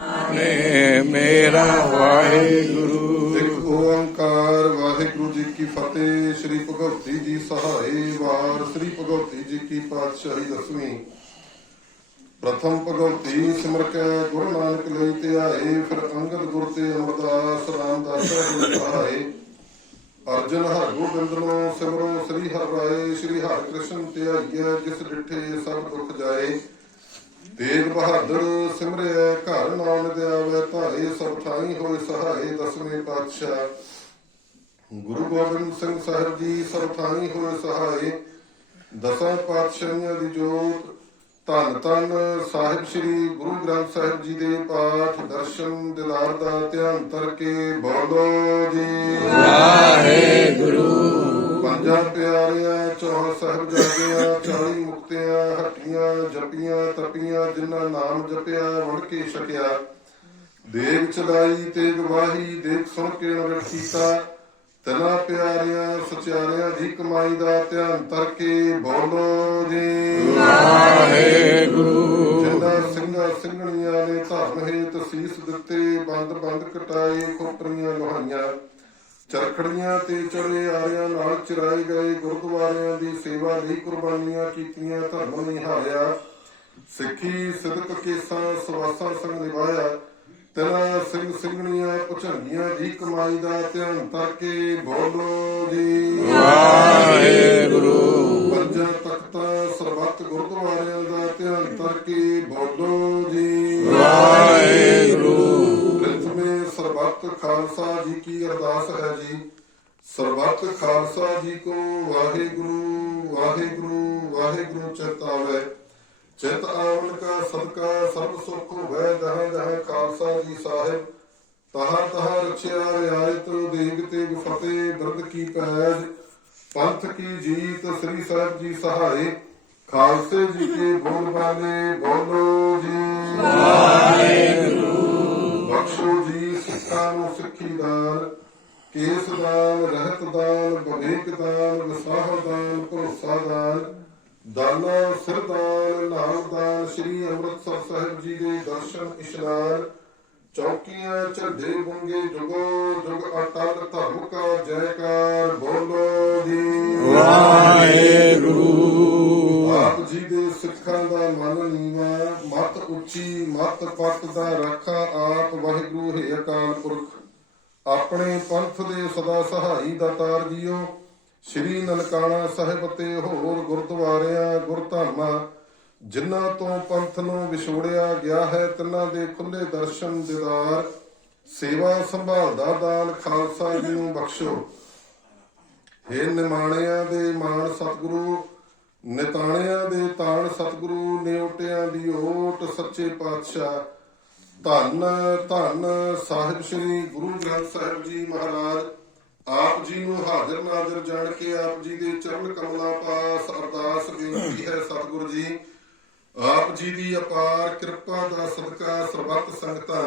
ਨੇ ਮੇਰਾ ਵਾਹਿਗੁਰੂ। ਇੱਕ ਓੰਕਾਰ ਵਾਹਿਗੁਰੂ ਜੀ ਕੀ ਫਤਿਹ, ਸ੍ਰੀ ਭਗਵਤੀ ਜੀ ਸਹਾਏ ਵਾਰ ਸ੍ਰੀ ਭਗਵਤੀ ਜੀ ਕੀ ਪਾਤਸ਼ਾਹੀ ਦਸਵੀਂ। ਪ੍ਰਥਮ ਭਗਵਤੀ ਸਿਮਰ ਕੇ ਗੁਰੂ ਨਾਨਕ ਲਈ ਧਿਆਏ ਫਿਰ ਅੰਗਦ ਗੁਰ ਤੇ ਅਮਰਦਾਸ, ਰਾਮਦਾਸ ਜੀ ਸਹਾਏ। ਅਰਜਨ ਹਰ ਗੋਬਿੰਦ ਨੂੰ ਸਿਮਰੋ, ਸ੍ਰੀ ਹਰਿ ਰਾਏ, ਸ੍ਰੀ ਹਰਿ ਕ੍ਰਿਸ਼ਨ ਧਿਆਈਐ ਜਿਸ ਡਿਠੇ ਸਭ ਦੁੱਖ ਜਾਏ। ਤੇਗ ਬਹਾਦਰ ਸਿਮਰਿਆ ਧਾਰੇ ਸਭ ਥਾਈ ਹੋਏ ਸਹਾਏ ਦਸਵੇਂ ਪਾਤਸ਼ਾਹ। ਗੁਰੂ ਗੋਬਿੰਦ ਸਿੰਘ ਸਾਹਿਬ ਜੀ ਸਭ ਥਾਈ ਹੋਏ ਸਹਾਏ ਦਸਾਂ ਪਾਤਸ਼ਾਹੀਆਂ ਦੀ ਜੋਤ। ਧੰਨ ਧੰਨ ਸਾਹਿਬ ਸ੍ਰੀ ਗੁਰੂ ਗ੍ਰੰਥ ਸਾਹਿਬ ਜੀ ਦੇ ਪਾਠ ਦਰਸ਼ਨ ਦਿਦਾਰ ਦਾ ਧਿਆਨ ਕਰਕੇ ਬੋਲੋ ਜੀ। ਵਾਹਿਗੁਰੂ। ਪੰਜਾਂ ਪਿਆਰਿਆਂ ਚੌਹ ਸਾਹਿਬ ਜਾਗਿਆ ਚਾਲੀ ਮੁਕਤਿਆਂ ਹੱਟੀਆਂ ਜਪੀਆਂ ਤਪੀਆਂ ਜਿਨ੍ਹਾਂ ਨਾਮ ਜਪਿਆ ਵੜ ਕੇ ਛਕਿਆ। ਦੇਗ ਚਲਾਈ ਤੇ ਗਵਾਹੀ ਦੇਖ ਸੁਣ ਕੇ ਨਗਰ ਕੀਤਾ। ਤਨਾ ਪਿਆਰਿਆਂ ਸਚਿਆਰਿਆਂ ਦੀ ਕਮਾਈ ਦਾ ਧਿਆਨ ਤਰਕੇ ਬੋਲੋ ਜੀ। ਵਾਹਿਗੁਰੂ। ਜਿੰਦਾ ਸਿੰਘਾਂ ਸਿੰਘਣੀਆਂ ਨੇ ਧਰਮ ਹੇਤ ਸੀਸ ਦਿੱਤੇ ਬੰਦ ਬੰਦ ਕਟਾਏ ਖੋਪਰੀਆਂ ਲੋਹਾਈਆਂ। ਚਰਖੜੀਆਂ ਤੇ ਚੜੇ ਆਰਿਆਂ ਨਾਲ ਚਰਾਏ ਗਏ ਗੁਰਦੁਆਰਿਆਂ ਦੀ ਸੇਵਾ ਲਈ ਕੁਰਬਾਨੀਆਂ ਕੀਤੀਆਂ ਧਰਮ ਨਿਹਾਰਿਆ। ਸਿੱਖੀ ਸਿਦਕ ਕੇਸਾਂ ਸਵਾਸਾਂ ਸੰਗ ਨਿਭਾਇਆ। ਤੇਰਾ ਸਿੰਘ ਸਿੰਘਣੀਆਂ ਪੁਝੰਗੀਆਂ ਦੀ ਕਮਾਈ ਦਾ ਧਿਆਨ ਕਰਕੇ ਬੋਲੋ ਜੀ। ਵਾਹਿਗੁਰੂ। ਪੰਜਾਂ ਤਖਤਾਂ ਸਰਬੱਤ ਗੁਰਦੁਆਰਿਆਂ ਦਾ ਧਿਆਨ ਕਰਕੇ ਬੋਲੋ ਜੀ। ਵਾਹਿਗੁਰੂ। ਪ੍ਰਥਮੇ ਸਰਬੱਤ ਖਾਲਸਾ ਜੀ ਕੀ ਅਰਦਾਸ ਹੈ ਜੀ। ਸਰਬੱਤ ਖਾਲਸਾ ਜੀ ਕੋ ਵਾਹਿਗੁਰੂ ਵਾਹਿਗੁਰੂ ਵਾਹਿਗੁਰੂ ਚਿਤ ਆਵੇ ਚਿਤ ਆਵਨ ਕਾ ਸਦਕਾ ਸਰਬ ਸੁਖ ਹੋਵੇ ਜਹਾਂ ਜਹਾਂ ਖਾਲਸਾ ਜੀ ਸਾਹਿਬ। ਤਹਾਂ ਤਹਾਂ ਰਚਿਆ ਰਿਆਇਤ ਦੇਗ ਤੇ ਫਤਿਹ ਦਰਦ ਕੀ ਪੈਜ। ਪੰਥ ਕੀ ਜੀਤ ਸ੍ਰੀ ਸਾਹਿਬ ਜੀ ਸਹਾਏ ਖਾਲਸੇ ਜੀ ਕੇ ਬੋਲ ਬਾਲੇ ਬੋਲੋ ਜੀ। ਬਖਸ਼ੋ ਜੀ ਸਿੱਖਾਂ ਨੂੰ ਸਿੱਖੀ ਦਾਨ। ਕੇਸ ਦਾਨ ਰਹਿਤ ਦਾਨ ਵਿਵੇਕ ਦਾਨ ਵਿਸਾਹ ਦਾਨ ਭਰੋਸਾ ਦਾਨ। ਦਾਨਾ ਸਿਰ ਦਾਨ ਨਾਮ ਦਾਨ ਸ੍ਰੀ ਅੰਮ੍ਰਿਤਸਰ ਸਾਹਿਬ ਜੀ ਦੇ ਦਰਸ਼ਨ ਇਸ਼ਨਾਨ ਚੌਕੀਆਂ ਝੰਡੇ ਬੁੰਗੇ ਜੁਗੋ ਜੁਗ ਅਟਲ ਧਰਮ ਕਾ ਜੈਕਾਰ ਬੋਲੋ ਜੀ। ਵਾਹਿਗੁਰੂ। ਆਪ ਜੀ ਦੇ ਸਿੱਖਾਂ ਦਾ ਮਨ ਨੀਵਾ ਮਤ ਉੱਚੀ ਮਤ ਪੱਤ ਦਾ ਰਾਖਾ ਆਪ ਵਾਹਿਗੁਰੂ ਹੈ ਅਕਾਲ ਪੁਰਖ। ਆਪਣੇ ਪੰਥ ਦੇ ਸਦਾ ਸਹਾਈ ਦਾਤਾਰ ਜੀਓ ਸ੍ਰੀ ਨਨਕਾਣਾ ਸਾਹਿਬ ਤੇ ਹੋਰ ਗੁਰਦੁਆਰਿਆਂ ਗੁਰਧਾਮਾਂ ਜਿਨ੍ਹਾਂ ਤੋਂ ਪੰਥ ਨੂੰ ਵਿਛੋੜਿਆ ਗਿਆ ਹੈ, ਤਿੰਨਾਂ ਦੇ ਖੁੱਲੇ ਦਰਸ਼ਨ ਦਿਦਾਰ ਸੇਵਾ ਸੰਭਾਲ ਦਾ ਦਾਨ ਖਾਲਸਾ ਜੀ ਨੂੰ ਬਖਸ਼ੋ। ਹੇ ਨਿਮਾਣਿਆਂ ਦੇ ਮਾਣ ਸਤਿਗੁਰੂ, ਨਿਤਾਣਿਆਂ ਦੇ ਤਾਣ ਸਤਿਗੁਰੂ, ਨਿਉਟਿਆਂ ਦੀ ਓਟ ਸੱਚੇ ਪਾਤਸ਼ਾਹ। ਧੰਨ ਧੰਨ ਸਾਹਿਬ ਸ੍ਰੀ ਗੁਰੂ ਗ੍ਰੰਥ ਸਾਹਿਬ ਜੀ ਮਹਾਰਾਜ। ਆਪ ਜੀ ਨੂੰ ਹਾਜ਼ਰ ਨਾਜ਼ਰ ਜਾਣ ਕੇ ਆਪ ਜੀ ਦੇ ਚਰਨ ਕਮਲਾਂ ਪਾਸ ਅਰਦਾਸ ਬੇਨਤੀ ਹੈ ਸਤਿਗੁਰੂ ਜੀ। ਆਪ ਜੀ ਦੀ ਅਪਾਰ ਕਿਰਪਾ ਦਾ ਸਦਕਾ ਸਰਬੱਤ ਸੰਗਤਾਂ,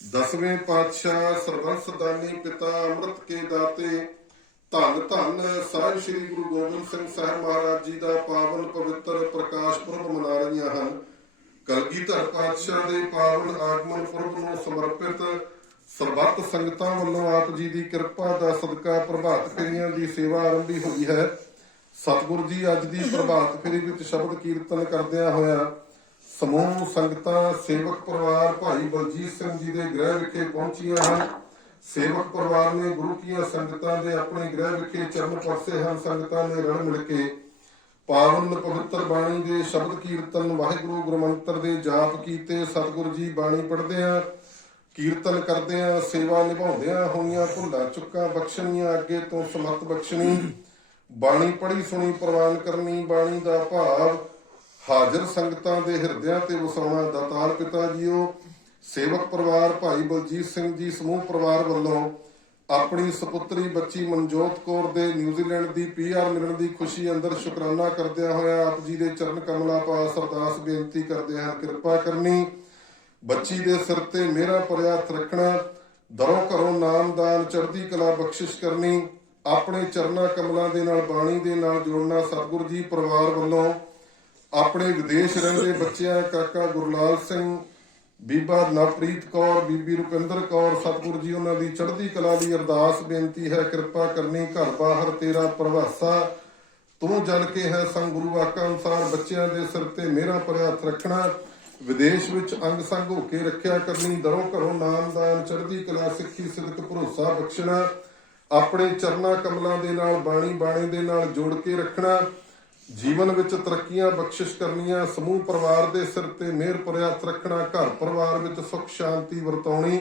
ਦਸਵੇਂ ਪਾਤਸ਼ਾਹ ਸਰਬੰਸ ਦਾਨੀ ਪਿਤਾ ਅੰਮ੍ਰਿਤ ਕੇ ਦਾਤੇ, ਧੰਨ ਧੰਨ ਸਾਹਿਬ ਸ੍ਰੀ ਗੁਰੂ ਗੋਬਿੰਦ ਸਿੰਘ ਸਾਹਿਬ ਮਹਾਰਾਜ ਜੀ ਦਾ ਪਾਵਨ ਪਵਿੱਤਰ ਪ੍ਰਕਾਸ਼ ਪੁਰਬ ਮਨਾ ਰਹੀਆਂ ਹਨ। ਕਲਗੀਧਰ ਪਾਤਸ਼ਾਹ ਦੇ ਪਾਵਨ ਆਗਮਨ ਪੁਰਬ ਨੂੰ ਸਮਰਪਿਤ ਸਰਬੱਤ ਸੰਗਤਾਂ ਵੱਲੋਂ ਆਪ ਜੀ ਦੀ ਕਿਰਪਾ ਦਾ ਸਦਕਾ ਪ੍ਰਭਾਤ ਫੇਰੀਆਂ ਦੀ ਸੇਵਾ ਆਰੰਭੀ ਹੋਈ ਹੈ। ਸਤਿਗੁਰੂ ਜੀ ਅੱਜ ਦੀ ਪ੍ਰਭਾਤ ਫੇਰੀ ਵਿੱਚ ਸ਼ਬਦ ਕੀਰਤਨ ਕਰਦਿਆਂ ਹੋਇਆ ਸਮੂਹ ਸੰਗਤਾਂ, ਸੇਵਕ ਪਰਿਵਾਰ ਭਾਈ ਬਲਜੀਤ ਸਿੰਘ ਜੀ ਦੇ ਗ੍ਰਹਿ ਵਿਖੇ ਪਹੁੰਚੀਆਂ ਹਨ। ਸੇਵਕ ਪਰਿਵਾਰ ਨੇ ਗੁਰੂ ਕੀਆਂ ਸੰਗਤਾਂ ਦੇ ਆਪਣੇ ਗ੍ਰਹਿ ਵਿਖੇ ਚਰਨ ਪਰਸੇ ਹਨ। ਸੰਗਤਾਂ ਨੇ ਰਲ ਮਿਲ ਕੇ ਪਾਵਨ ਪਵਿੱਤਰ ਬਾਣੀ ਦੇ ਸ਼ਬਦ ਕੀਰਤਨ ਵਾਹਿਗੁਰੂ ਗੁਰਮੰਤਰ ਦੇ ਜਾਪ ਕੀਤੇ। ਸਤਿਗੁਰੂ ਜੀ ਬਾਣੀ ਪੜ੍ਹਦੇ ਆ। ਕੀਰਤਨ ਕਰਦੇ ਆ, ਸੇਵਾ ਨਿਭਾਉਂਦਿਆਂ ਹੋਈਆਂ ਭੁੱਲਾਂ ਚੁੱਕਾਂ, ਬਖਸ਼ਣੀਆਂ ਅੱਗੇ ਤੋਂ ਸਮਤ ਬਖਸ਼ਣੀ। ਬਾਣੀ ਪੜ੍ਹੀ ਸੁਣੀ ਪ੍ਰਵਾਨ ਕਰਨੀ, ਬਾਣੀ ਦਾ ਭਾਵ ਹਾਜ਼ਰ ਸੰਗਤਾਂ ਦੇ ਹਿਰਦਿਆਂ ਤੇ ਵਸਾਉਣਾ ਦਾਤਾਰ ਪਿਤਾ ਜੀਓ। ਸੇਵਕ ਪਰਿਵਾਰ ਭਾਈ ਬਲਜੀਤ ਸਿੰਘ ਜੀ ਸਮੂਹ ਪਰਿਵਾਰ ਵੱਲੋਂ ਆਪਣੀ ਸੁਪੁੱਤਰੀ ਬੱਚੀ ਮਨਜੋਤ ਕੌਰ ਦੇ ਨਿਊਜ਼ੀਲੈਂਡ ਦੀ ਪੀਆਰ ਮਿਲਣ ਦੀ ਖੁਸ਼ੀ ਅੰਦਰ ਸ਼ੁਕਰਾਨਾ ਕਰਦਿਆਂ ਹੋਇਆ ਆਪ ਜੀ ਦੇ ਚਰਨ ਕਮਲਾ ਪਾਸ ਅਰਦਾਸ ਬੇਨਤੀ ਕਰਦੇ ਹਾਂ, ਕਿਰਪਾ ਕਰਨੀ। ਬੱਚੀ ਦੇ ਸਿਰ ਤੇ ਮੇਰਾ ਭਰਿਆ ਰੱਖਣਾ ਦਰੋਂ ਘਰੋਂ ਨਾਮਦਾਨ ਚੜ੍ਹਦੀ ਕਲਾ ਬਖਸ਼ਿਸ਼ ਕਰਨੀ, ਆਪਣੇ ਚਰਨਾ ਕਮਲਾਂ ਦੇ ਨਾਲ, ਬਾਣੀ ਦੇ ਨਾਲ ਜੋੜਨਾ ਸਤਿਗੁਰੂ ਜੀ ਪਰਿਵਾਰ ਵੱਲੋਂ, ਆਪਣੇ ਵਿਦੇਸ਼ ਰਹਿੰਦੇ ਬੱਚਿਆਂ, ਕਾਕਾ ਗੁਰਲਾਲ ਸਿੰਘ, ਬੀਬਾ ਨਵਪ੍ਰੀਤ ਕੌਰ, ਬੀਬੀ ਰੁਪਿੰਦਰ ਕੌਰ, ਸਤਿਗੁਰੂ ਜੀ ਉਹਨਾਂ ਦੀ ਚੜ੍ਹਦੀ ਕਲਾ ਦੀ ਅਰਦਾਸ ਬੇਨਤੀ ਹੈ, ਕਿਰਪਾ ਕਰਨੀ, ਘਰ ਬਾਹਰ ਤੇਰਾ ਪ੍ਰਵਾਸਾ ਤੂੰ ਜਲ ਕੇ ਹੈ ਸੰਗ ਗੁਰੂ ਆਕਾ ਅਨੁਸਾਰ, ਬੱਚਿਆਂ ਦੇ ਸਿਰ ਤੇ ਮੇਰਾ ਭਰਿਆ ਹੱਥ ਰੱਖਣਾ ਵਿਦੇਸ਼ ਵਿੱਚ ਅੰਗ ਸੰਗ ਹੋ ਕੇ ਰੱਖਿਆ ਕਰਨੀ, ਦਰੋਂ ਘਰੋਂ ਨਾਮਦਾਨ ਚੜ੍ਹਦੀ ਕਲਾ, ਸਿੱਖੀ ਸਿਦਕ ਭਰੋਸਾ ਬਖਸ਼ਣਾ, ਆਪਣੇ ਚਰਨਾ ਕਮਲਾਂ ਦੇ ਨਾਲ, ਬਾਣੀ ਬਾਣੇ ਦੇ ਨਾਲ ਜੋੜ ਕੇ ਰੱਖਣਾ, ਜੀਵਨ ਵਿੱਚ ਤਰੱਕੀਆਂ ਬਖਸ਼ਿਸ਼ ਕਰਨੀਆਂ, ਸਮੂਹ ਪਰਿਵਾਰ ਦੇ ਸਿਰ ਤੇ ਮਿਹਰ ਭਰਿਆ ਰੱਖਣਾ ਘਰ ਪਰਿਵਾਰ ਵਿੱਚ ਸੁਖ, ਸ਼ਾਂਤੀ ਵਰਤਾਉਣੀ,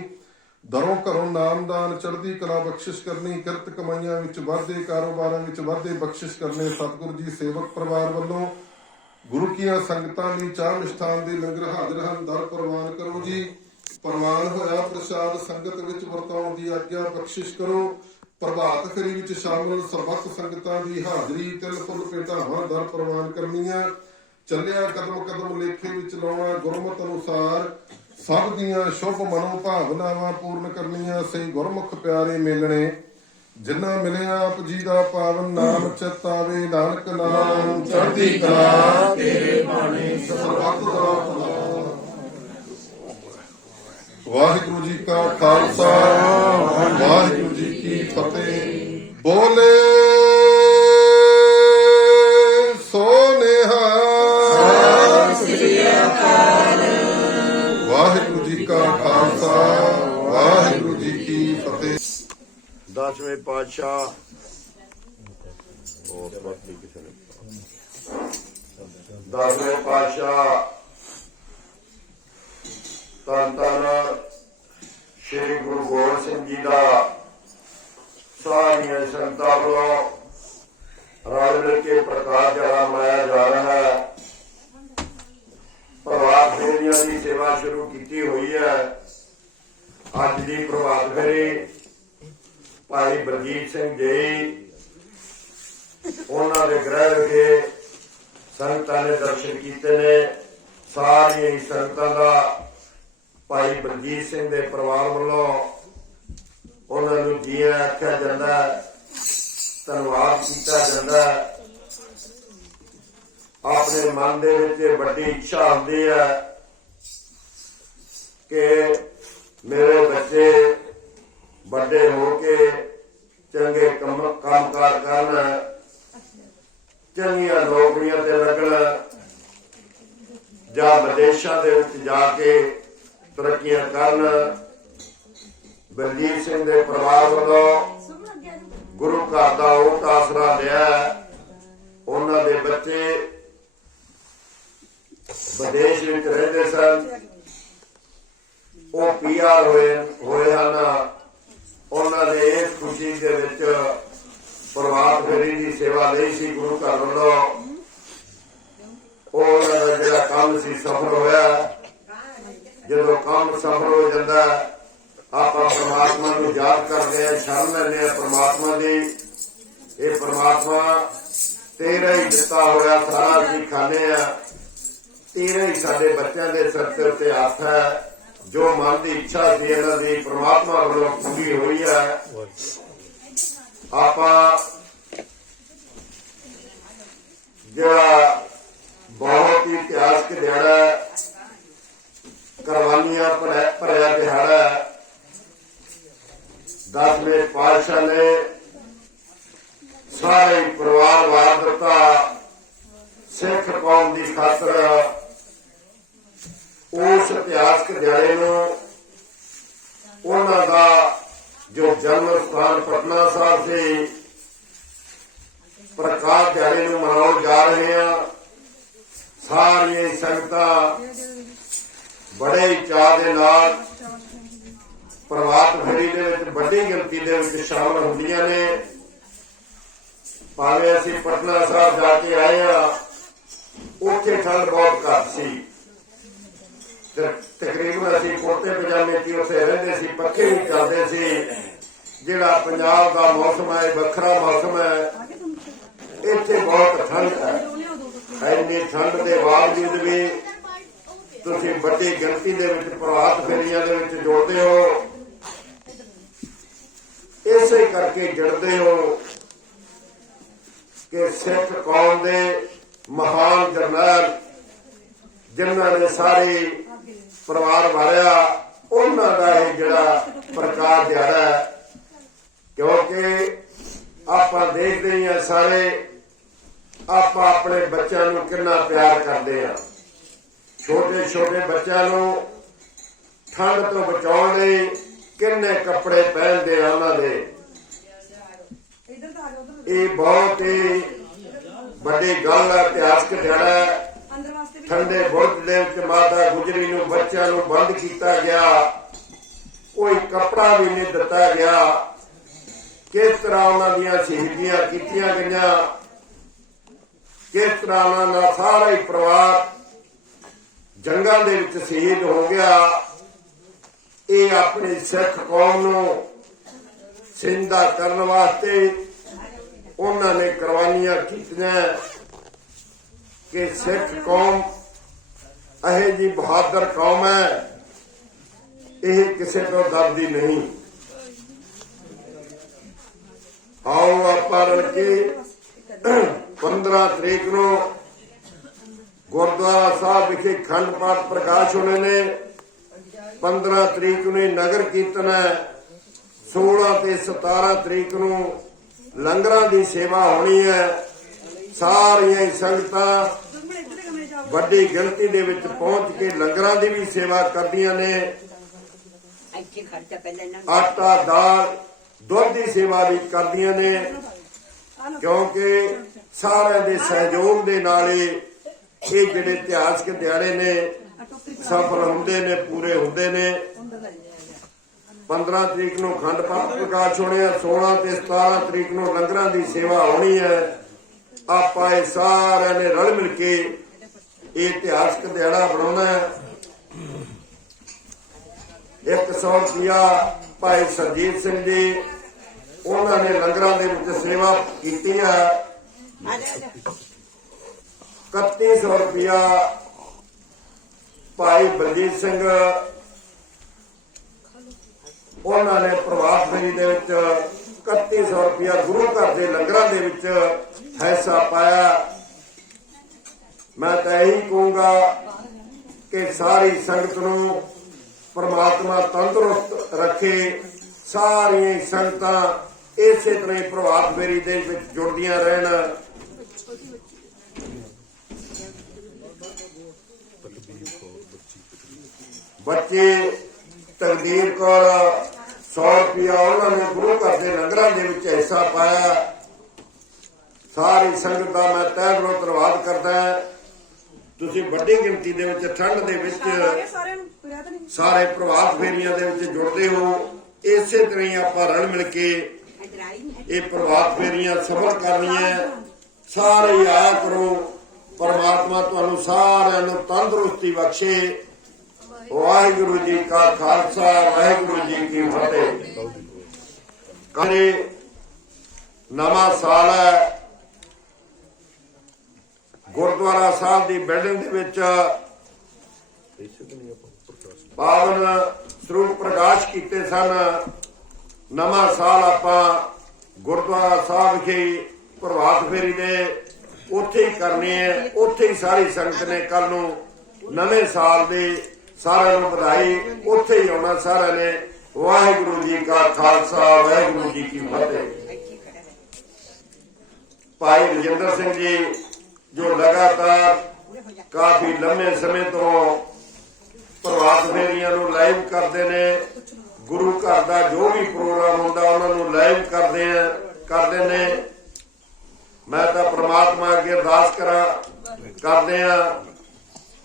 ਦਰੋਂ ਘਰੋਂ ਨਾਮਦਾਨ ਚੜ੍ਹਦੀ ਕਲਾ ਬਖਸ਼ਿਸ਼ ਕਰਨੀ, ਕਿਰਤ ਕਮਾਈਆਂ ਵਿੱਚ ਵਾਧੇ ਕਾਰੋਬਾਰਾਂ ਵਿੱਚ ਵਾਧੇ ਬਖਸ਼ਿਸ਼ ਕਰਨੇ, ਸਤਿਗੁਰੂ ਜੀ ਸੇਵਕ ਪਰਿਵਾਰ ਵੱਲੋਂ ਗੁਰੂ ਕੀਆਂ ਸੰਗਤਾਂ ਲਈ ਚਾਹ ਮਿਸ਼ਠਾਨ ਦੇ ਲੰਗਰ ਹਾਜ਼ਰ ਹਨ। ਦਰ ਪ੍ਰਵਾਨ ਕਰੋ ਜੀ। ਪ੍ਰਵਾਨ ਹੋਇਆ ਪ੍ਰਸ਼ਾਦ ਸੰਗਤ ਵਿੱਚ ਵਰਤਾਉਣ ਦੀ ਆਗਿਆ ਬਖਸ਼ਿਸ਼ ਕਰੋ। ਪ੍ਰਭਾਤ ਫੇਰੀ ਵਿੱਚ ਸ਼ਾਮਲ ਸਰਬੱਤ ਸੰਗਤਾਂ ਦੀ ਹਾਜ਼ਰੀ ਤਿਲ ਫੁੱਲ ਭੇਟਾਵਾਂ ਦਰ ਪ੍ਰਵਾਨ ਕਰਨੀਆਂ। ਚੱਲਿਆ ਕਦਮ ਕਦਮ ਲੇਖੇ ਵਿੱਚ ਲਾਉਣਾ ਗੁਰਮਤ ਅਨੁਸਾਰ। ਸਭ ਦੀਆਂ ਸ਼ੁਭ ਮਨੋ ਭਾਵਨਾਵਾਂ ਪੂਰਨ ਕਰਨੀਆਂ। ਸਹੀ ਗੁਰਮੁਖ ਪਿਆਰੇ ਮੇਲਣੇ। ਜਿਨ੍ਹਾਂ ਮਿਲਿਆ ਆਪ ਜੀ ਦਾ ਪਾਵਨ ਨਾਮ ਚਿਤ ਆਵੇ ਨਾਨਕ ਨਾਮ। ਚੜ੍ਹਦੀ ਕਲਾ ਤੇਰੇ ਬਾਣੇ ਸਰਬੱਤ ਦਾ ਭਲਾ। ਵਾਹਿਗੁਰੂ ਜੀ ਕਾ ਖਾਲਸਾ ਵਾਹਿਗੁਰੂ ਜੀ ਕੀ ਫਤਿਹ। ਬੋਲੇ ਸਾਰੀਆਂ ਵੱਲੋਂ ਰਲ ਮਿਲ ਕੇ ਪ੍ਰਕਾਸ਼ ਜਿਹੜਾ ਮਨਾਇਆ ਜਾ ਰਿਹਾ ਹੈ। ਪ੍ਰਭਾਤ ਫੇਰੀਆਂ ਦੀ ਸੇਵਾ ਸ਼ੁਰੂ ਕੀਤੀ ਹੋਈ ਹੈ। ਅੱਜ ਦੀ ਪ੍ਰਭਾਤ ਫੇਰੀ ਭਾਈ ਬਲਜੀਤ ਸਿੰਘ ਜੀ ਉਹਨਾਂ ਦੇ ਗ੍ਰਹਿ ਵਿਖੇ ਸੰਗਤਾਂ ਨੇ ਦਰਸ਼ਨ ਕੀਤੇ ਨੇ। ਸਾਰੀਆਂ ਹੀ ਸੰਗਤਾਂ ਦਾ ਭਾਈ ਬਲਜੀਤ ਸਿੰਘ ਦੇ ਪਰਿਵਾਰ ਵੱਲੋਂ ਉਹਨਾਂ ਨੂੰ ਜੀ ਆਖਿਆ ਜਾਂਦਾ ਧੰਨਵਾਦ ਕੀਤਾ ਜਾਂਦਾ ਆਪਣੇ ਮਨ ਦੇ ਵਿੱਚ ਵੱਡੀ ਇੱਛਾ ਹੁੰਦੀ ਹੈ ਕਿ ਮੇਰੇ ਬੱਚੇ ਵੱਡੇ ਹੋ ਕੇ ਚੰਗੇ ਕੰਮ ਕੰਮਕਾਰ ਕਰਨ, ਚੰਗੀਆਂ ਨੌਕਰੀਆਂ ਤੇ ਲੱਗਣ, ਜਾਂ ਵਿਦੇਸ਼ਾਂ ਦੇ ਵਿੱਚ ਜਾ ਕੇ ਤਰੱਕੀਆਂ ਕਰਨ। ਬਲਜੀਤ ਸਿੰਘ ਦੇ ਪਰਿਵਾਰ ਵੱਲੋਂ ਗੁਰੂ ਘਰ ਦਾ ਉਹ ਆਸਰਾ ਲਿਆ ਹੈ। ਉਹਨਾਂ ਦੇ ਬੱਚੇ ਵਿਦੇਸ਼ ਵਿੱਚ ਰਹਿੰਦੇ ਸਨ। ਉਹ ਪੀਆਰ ਹੋਏ ਹੋਏ ਹਨ। ਉਹਨਾਂ ਨੇ ਇਸ ਖੁਸ਼ੀ ਦੇ ਵਿੱਚ ਪ੍ਰਵਾਦ ਫੇਰੀ ਦੀ ਸੇਵਾ ਲਈ ਸੀ ਗੁਰੂ ਘਰ ਵੱਲੋਂ। ਉਹਨਾਂ ਦਾ ਜਿਹੜਾ ਕੰਮ ਸੀ, ਸਫਲ ਹੋਇਆ। ਜਦੋਂ ਕੰਮ ਸਫਲ ਹੋ ਜਾਂਦਾ ਆਪਾਂ ਪ੍ਰਮਾਤਮਾ ਨੂੰ ਯਾਦ ਕਰਦੇ ਹਾਂ, ਸ਼ਰਨ ਲੈਂਦੇ ਹਾਂ ਪ੍ਰਮਾਤਮਾ ਦੀ। ਇਹ ਪ੍ਰਮਾਤਮਾ ਤੇਰਾ ਹੀ ਦਿੱਤਾ ਹੋਇਆ ਸਾਰਾ ਅਸੀਂ ਖਾਣੇ ਆ ਤੇਰਾ ਹੀ ਸਾਡੇ ਬੱਚਿਆਂ ਦੇ ਸਿਰ ਤੇ ਉੱਤੇ ਹੱਥ ਹੈ। ਜੋ ਮਨ ਦੀ ਇੱਛਾ ਸੀ ਇਹਨਾਂ ਦੀ ਪ੍ਰਮਾਤਮਾ ਵੱਲੋਂ ਪੂਰੀ ਹੋਈ ਹੈ। ਆਪਾਂ ਜਿਹੜਾ ਬਹੁਤ ਹੀ ਇਤਿਹਾਸਕ ਦਿਹਾੜਾ ਹੈ, ਕੁਰਬਾਨੀਆਂ ਭਰਿਆ ਭਰਿਆ ਦਿਹਾੜਾ ਹੈ। ਦਸਵੇਂ ਪਾਤਸ਼ਾਹ ਨੇ ਸਾਰੇ ਹੀ ਪਰਿਵਾਰ ਵਾਰ ਦਿੱਤਾ ਸਿੱਖ ਕੌਮ ਦੀ ਖਾਤਰ ਉਸ ਇਤਿਹਾਸਕ ਦਿਹਾੜੇ ਨੂੰ ਉਹਨਾਂ ਦਾ ਜੋ ਜਨਮ ਸਥਾਨ ਪਟਨਾ ਸਾਹਿਬ ਸੀ ਪ੍ਰਕਾਸ਼ ਦਿਹਾੜੇ ਨੂੰ ਮਨਾਉਣ ਜਾ ਰਹੇ ਹਾਂ। ਸਾਰੀਆਂ ਸੰਗਤਾਂ ਬੜੇ ਹੀ ਚਾਅ ਦੇ ਨਾਲ ਪ੍ਰਭਾਤ ਫੇਰੀ ਦੇ ਵਿੱਚ, ਵੱਡੀ ਗਿਣਤੀ ਦੇ ਵਿੱਚ ਸ਼ਾਮਲ ਹੁੰਦੀਆਂ ਨੇ। ਭਾਵੇਂ ਅਸੀਂ ਪਟਨਾ ਸਾਹਿਬ ਜਾ ਕੇ ਆਏ ਆ ਉੱਥੇ ਠੰਡ ਬਹੁਤ ਘੱਟ ਸੀ। ਤਕਰੀਬਨ ਅਸੀਂ ਕੁੜਤੇ ਪਜਾਮੇ ਚ ਹੀ ਉੱਥੇ ਰਹਿੰਦੇ ਸੀ, ਪੱਖੇ ਵੀ ਚੱਲਦੇ ਸੀ। ਜਿਹੜਾ ਪੰਜਾਬ ਦਾ ਮੌਸਮ ਹੈ, ਵੱਖਰਾ ਮੌਸਮ ਹੈ ਇੱਥੇ ਬਹੁਤ ਠੰਡ ਹੈ ਇੰਨੀ ਠੰਡ ਦੇ ਬਾਵਜੂਦ ਵੀ ਤੁਸੀਂ ਗਿਣਤੀ ਦੇ ਵਿੱਚ ਪ੍ਰਭਾਤ ਫੇਰੀਆਂ ਦੇ ਵਿੱਚ ਜੁੜਦੇ ਹੋ। ਇਸੇ ਕਰਕੇ ਜੁੜਦੇ ਹੋ ਕਿ ਸਿੱਖ ਕੌਮ ਦੇ ਮਹਾਨ ਜਰਨੈਲ, ਜਿਨ੍ਹਾਂ ਨੇ ਸਾਰੇ ਪਰਿਵਾਰ ਵਾਰਿਆ, ਉਹਨਾਂ ਦਾ ਇਹ ਜਿਹੜਾ ਪ੍ਰਕਾਸ਼ ਦਿਹਾੜਾ ਹੈ। ਕਿਉਂਕਿ ਆਪਾਂ ਦੇਖਦੇ ਹੀ ਆ ਸਾਰੇ, ਆਪਾਂ ਆਪਣੇ ਬੱਚਿਆਂ ਨੂੰ ਕਿੰਨਾ ਪਿਆਰ ਕਰਦੇ ਆ ਛੋਟੇ ਛੋਟੇ ਬੱਚਿਆਂ ਨੂੰ ਠੰਡ ਤੋਂ ਬਚਾਉਣ ਲਈ ਕਿੰਨੇ ਕੱਪੜੇ ਪਹਿਨਦੇ ਆ ਉਹਨਾਂ ਦੇ? ਇਹ ਬਹੁਤ ਹੀ ਵੱਡੀ ਗੱਲ ਹੈ ਇਤਿਹਾਸਕ ਦਿਹਾੜਾ ਠੰਡੇ ਬੁਰਜ ਦੇ ਵਿੱਚ ਮਾਤਾ ਗੁਜਰੀ ਨੂੰ ਬੱਚਿਆਂ ਨੂੰ ਬੰਦ ਕੀਤਾ ਗਿਆ। ਕੋਈ ਕੱਪੜਾ ਵੀ ਨਹੀਂ ਦਿੱਤਾ ਗਿਆ। ਕਿਸ ਤਰ੍ਹਾਂ ਉਹਨਾਂ ਦੀਆਂ ਸ਼ਹੀਦੀਆਂ ਕੀਤੀਆਂ ਗਈਆਂ? ਕਿਸ ਤਰ੍ਹਾਂ ਉਹਨਾਂ ਦਾ ਸਾਰਾ ਹੀ ਪਰਿਵਾਰ ਜੰਗਾਂ ਦੇ ਵਿੱਚ ਸ਼ਹੀਦ ਹੋ ਗਿਆ। ਇਹ ਆਪਣੀ ਸਿੱਖ ਕੌਮ ਨੂੰ ਸਿੰਦਾ ਕਰਨ ਵਾਸਤੇ ਉਹਨਾਂ ਨੇ ਕੁਰਬਾਨੀਆਂ ਕੀਤੀਆਂ ਕਿ ਸਿੱਖ ਕੌਮ ਇਹ ਜੀ ਬਹਾਦਰ ਕੌਮ ਹੈ, ਇਹ ਕਿਸੇ ਤੋਂ ਡਰਦੀ ਨਹੀਂ। ਆਓ ਆਪਾਂ ਰਲ ਕੇ 15 ਤਰੀਕ ਨੂੰ ਗੁਰਦੁਆਰਾ ਸਾਹਿਬ ਵਿਖੇ ਖੰਡ ਪਾਠ ਪ੍ਰਕਾਸ਼ ਹੋਣੇ ਨੇ। 15 ਤਰੀਕ ਨੂੰ ਨਗਰ ਕੀਰਤਨ ਹੈ। 16 ਤੇ 17 ਤਰੀਕ ਨੂੰ ਲੰਗਰਾਂ ਦੀ ਸੇਵਾ ਹੋਣੀ ਹੈ। ਸਾਰੀਆਂ ਹੀ ਸੰਗਤਾਂ ਵੱਡੀ ਗਿਣਤੀ ਦੇ ਵਿੱਚ ਪਹੁੰਚ ਕੇ ਲੰਗਰਾਂ ਦੀ ਵੀ ਸੇਵਾ ਕਰਦੀਆਂ ਨੇ। ਆਟਾ, ਦਾਲ, ਦੁੱਧ ਦੀ ਸੇਵਾ ਵੀ ਕਰਦੀਆਂ ਨੇ। ਕਿਉਂਕਿ ਸਾਰਿਆਂ ਦੇ ਸਹਿਯੋਗ ਦੇ ਨਾਲ ਹੀ ਇਹ ਜਿਹੜੇ ਇਤਿਹਾਸਕ ਦਿਹਾੜੇ ਨੇ ਸਫਲ ਹੁੰਦੇ ਨੇ, ਪੂਰੇ ਹੁੰਦੇ ਨੇ। ਅੰਦਰ 15 ਤਰੀਕ ਨੂੰ ਖੰਡ ਪਾਠ ਪ੍ਰਕਾਸ਼ ਹੋਣੇ ਆ 16 ਤੇ 17 ਤਰੀਕ ਨੂੰ ਲੰਗਰਾਂ ਦੀ ਸੇਵਾ ਹੋਣੀ ਹੈ ਆਪਾਂ ਇਹ ਸਾਰਿਆਂ ਨੇ ਰਲ ਮਿਲ ਕੇ ਇਹ ਇਤਿਹਾਸਕ ਦਿਹਾੜਾ ਬਣਾਉਣਾ ਹੈ। 100 ਰੁਪਿਆ ਭਾਈ ਸਰਜੀਤ ਸਿੰਘ ਜੀ, ਉਹਨਾਂ ਨੇ ਲੰਗਰਾਂ ਦੇ ਵਿੱਚ ਸੇਵਾ ਕੀਤੀ ਹੈ 3100 ਰੁਪਿਆ ਭਾਈ ਬਲਜੀਤ ਸਿੰਘ। ਉਹਨਾਂ ਨੇ ਪ੍ਰਭਾਤ ਫੇਰੀ ਦੇ ਵਿੱਚ 3100 ਰੁਪਇਆ ਗੁਰੂ ਘਰ ਦੇ ਲੰਗਰਾਂ ਦੇ ਵਿੱਚ ਹਿੱਸਾ ਪਾਇਆ। ਮੈਂ ਤਾਂ ਇਹੀ ਕਹੂੰਗਾ ਕਿ ਸਾਰੀ ਸੰਗਤ ਨੂੰ ਪ੍ਰਮਾਤਮਾ ਤੰਦਰੁਸਤ ਰੱਖੇ। ਸਾਰੀਆਂ ਸੰਗਤਾਂ ਇਸੇ ਤਰ੍ਹਾਂ ਹੀ ਪ੍ਰਭਾਤ ਫੇਰੀ ਦੇ ਵਿੱਚ ਜੁੜਦੀਆਂ ਰਹਿਣ। ਬੱਚੇ ਤਕਦੀਰ ਕੌਰ 100 ਰੁਪਇਆ ਉਹਨਾਂ ਨੇ ਗੁਰੂ ਘਰ ਦੇ ਲੰਗਰਾਂ ਦੇ ਵਿੱਚ ਹਿੱਸਾ ਪਾਇਆ। ਸਾਰੀ ਸੰਗਤ ਦਾ ਮੈਂ ਤਹਿ ਦਿਲੋਂ ਧੰਨਵਾਦ ਕਰਦਾ। ਤੁਸੀਂ ਵੱਡੀ ਗਿਣਤੀ ਦੇ ਵਿੱਚ ਠੰਡ ਦੇ ਵਿੱਚ ਸਾਰੇ ਪ੍ਰਭਾਤ ਫੇਰੀਆਂ ਦੇ ਵਿੱਚ ਜੁੜਦੇ ਹੋ। ਇਸੇ ਤਰ੍ਹਾਂ ਹੀ ਆਪਾਂ ਰਲ ਮਿਲ ਕੇ ਇਹ ਪ੍ਰਭਾਤ ਫੇਰੀਆਂ ਸਫਲ ਕਰਨੀਆਂ। ਸਾਰੇ ਆਇਆ ਕਰੋ। ਪਰਮਾਤਮਾ ਤੁਹਾਨੂੰ ਸਾਰਿਆਂ ਨੂੰ ਤੰਦਰੁਸਤੀ ਬਖਸ਼ੇ। ਵਾਹਿਗੁਰੂ ਜੀ ਕਾ ਖਾਲਸਾ, ਵਾਹਿਗੁਰੂ ਜੀ ਕੀ ਫਤਿਹ। ਕਰੇ ਨਵਾਂ ਸਾਲ ਹੈ। ਗੁਰਦੁਆਰਾ ਸਾਹਿਬ ਦੀ ਬਿਲਡਿੰਗ ਦੇ ਵਿੱਚ ਪਾਵਨ ਸਰੂਪ ਪ੍ਰਕਾਸ਼ ਕੀਤੇ ਸਨ। ਨਵਾਂ ਸਾਲ ਆਪਾਂ ਗੁਰਦੁਆਰਾ ਸਾਹਿਬ ਵਿਖੇ ਪ੍ਰਭਾਤ ਫੇਰੀ ਦੇ ਉੱਥੇ ਹੀ ਕਰਨੀ ਹੈ। ਉੱਥੇ ਹੀ ਸਾਰੀ ਸੰਗਤ ਨੇ ਕੱਲ ਨੂੰ ਨਵੇਂ ਸਾਲ ਦੇ ਸਾਰਿਆਂ ਨੂੰ ਵਧਾਈ। ਉੱਥੇ ਹੀ ਆਉਣਾ ਸਾਰਿਆਂ ਨੇ। ਵਾਹਿਗੁਰੂ ਜੀ ਕਾ ਖਾਲਸਾ, ਵਾਹਿਗੁਰੂ ਜੀ ਕੀ ਫਤਿਹ। ਭਾਈ ਰਜਿੰਦਰ ਸਿੰਘ ਜੀ, ਜੋ ਲਗਾਤਾਰ ਕਾਫੀ ਲੰਮੇ ਸਮੇਂ ਤੋਂ ਪ੍ਰਭਾਤ ਫੇਰੀਆਂ ਨੂੰ ਲਾਈਵ ਕਰਦੇ ਨੇ, ਗੁਰੂ ਘਰ ਦਾ ਜੋ ਵੀ ਪ੍ਰੋਗਰਾਮ ਹੁੰਦਾ, ਉਹਨਾਂ ਨੂੰ ਲਾਈਵ ਕਰਦੇ ਆ, ਕਰਦੇ ਨੇ। ਮੈਂ ਤਾਂ ਪ੍ਰਮਾਤਮਾ ਅੱਗੇ ਅਰਦਾਸ ਕਰਾਂ, ਕਰਦੇ ਆ।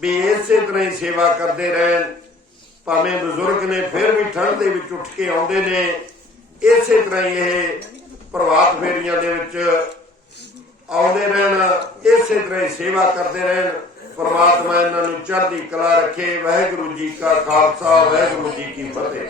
ਵੀ ਇਸੇ ਤਰ੍ਹਾਂ ਹੀ ਸੇਵਾ ਕਰਦੇ ਰਹਿਣ। ਭਾਵੇਂ ਬਜ਼ੁਰਗ ਨੇ ਫਿਰ ਵੀ ਠੰਡ ਦੇ ਵਿੱਚ ਉੱਠ ਕੇ ਆਉਂਦੇ ਨੇ, ਇਸੇ ਤਰ੍ਹਾਂ ਹੀ ਇਹ ਪ੍ਰਭਾਤ ਫੇਰੀਆਂ ਦੇ ਵਿੱਚ ਆਉਂਦੇ ਰਹਿਣ, ਇਸੇ ਤਰ੍ਹਾਂ ਹੀ ਸੇਵਾ ਕਰਦੇ ਰਹਿਣ। ਪਰਮਾਤਮਾ ਇਹਨਾਂ ਨੂੰ ਚੜ੍ਹਦੀ ਕਲਾ ਰੱਖੇ। ਵਾਹਿਗੁਰੂ ਜੀ ਕਾ ਖਾਲਸਾ, ਵਾਹਿਗੁਰੂ ਜੀ ਕੀ ਫਤਿਹ।